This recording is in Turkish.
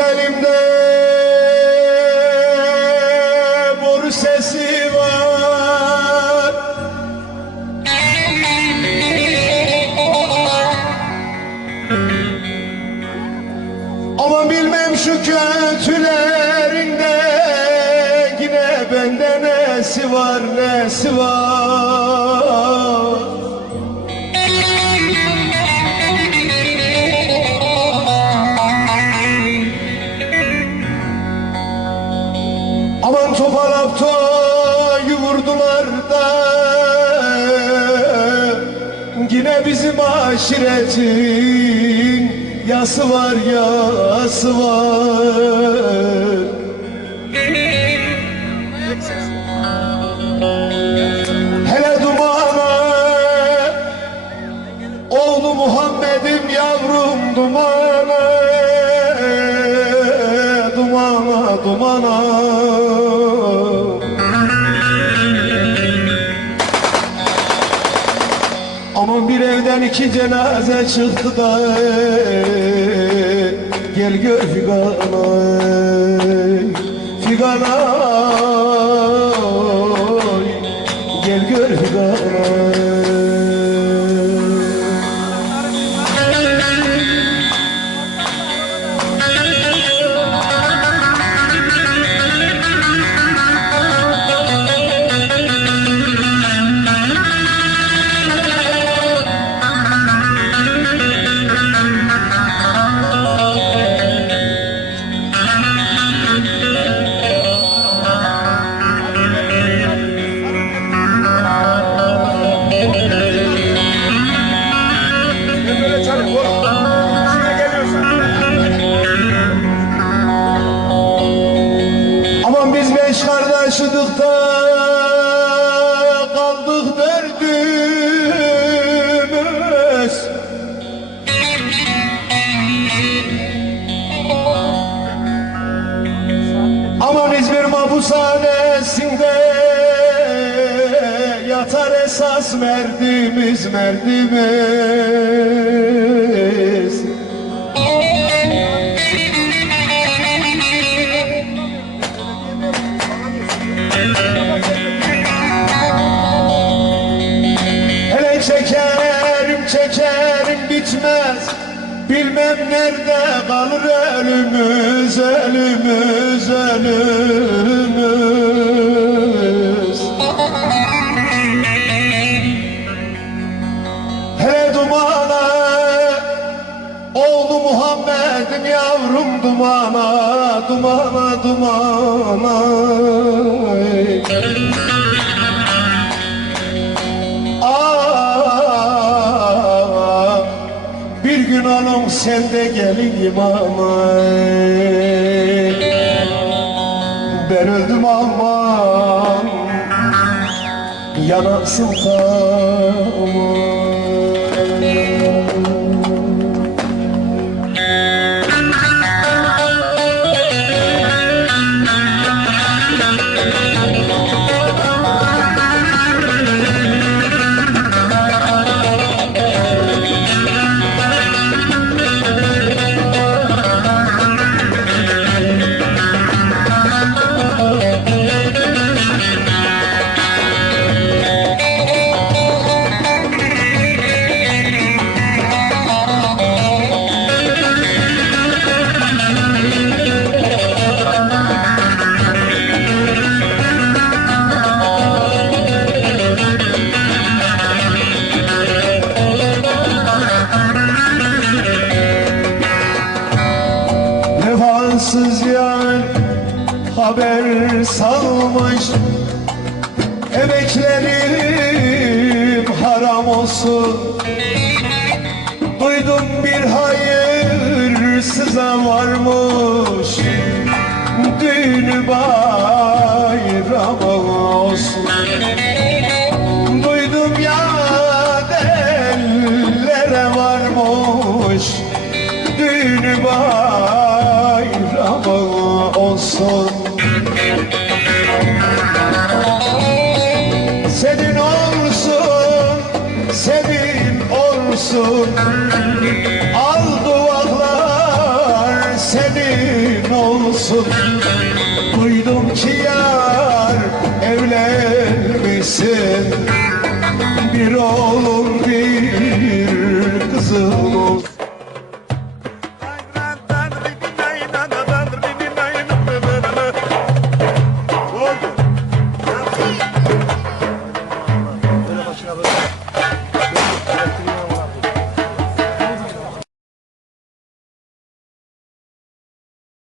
Ellerimde boru sesi var. Ama bilmem şu kötülerinde Yine bende nesi var nesi var? Aman topalap toyu vurdular da Yine bizim aşiretin yası var yası var. Hele dumana Oğlu Muhammed'im yavrum dumana Dumana dumana Aman bir evden iki cenaze çıktı da Gel gör figana Figana Aman İzmir mahpushanesinde yatar esas merdimiz merdimiz. Hele çekerim çekerim bitmez Bilmem nerede kalır ölümüz ölümüz ölümüz Hele dumana Oğlu Muhammed'im yavrum dumana Dumana dumana imama Ben öldüm aman Yanan sultanım salmış Emeklerim haram olsun. Duydum bir hayırsıza varmış Düğünü bayram olsun. Duydum ya dellere varmış Düğünü bayram olsun olsun. Al duvarlar senin olsun. Duydum ki yar evlenmişsin Bir oğlum bir kızım olsun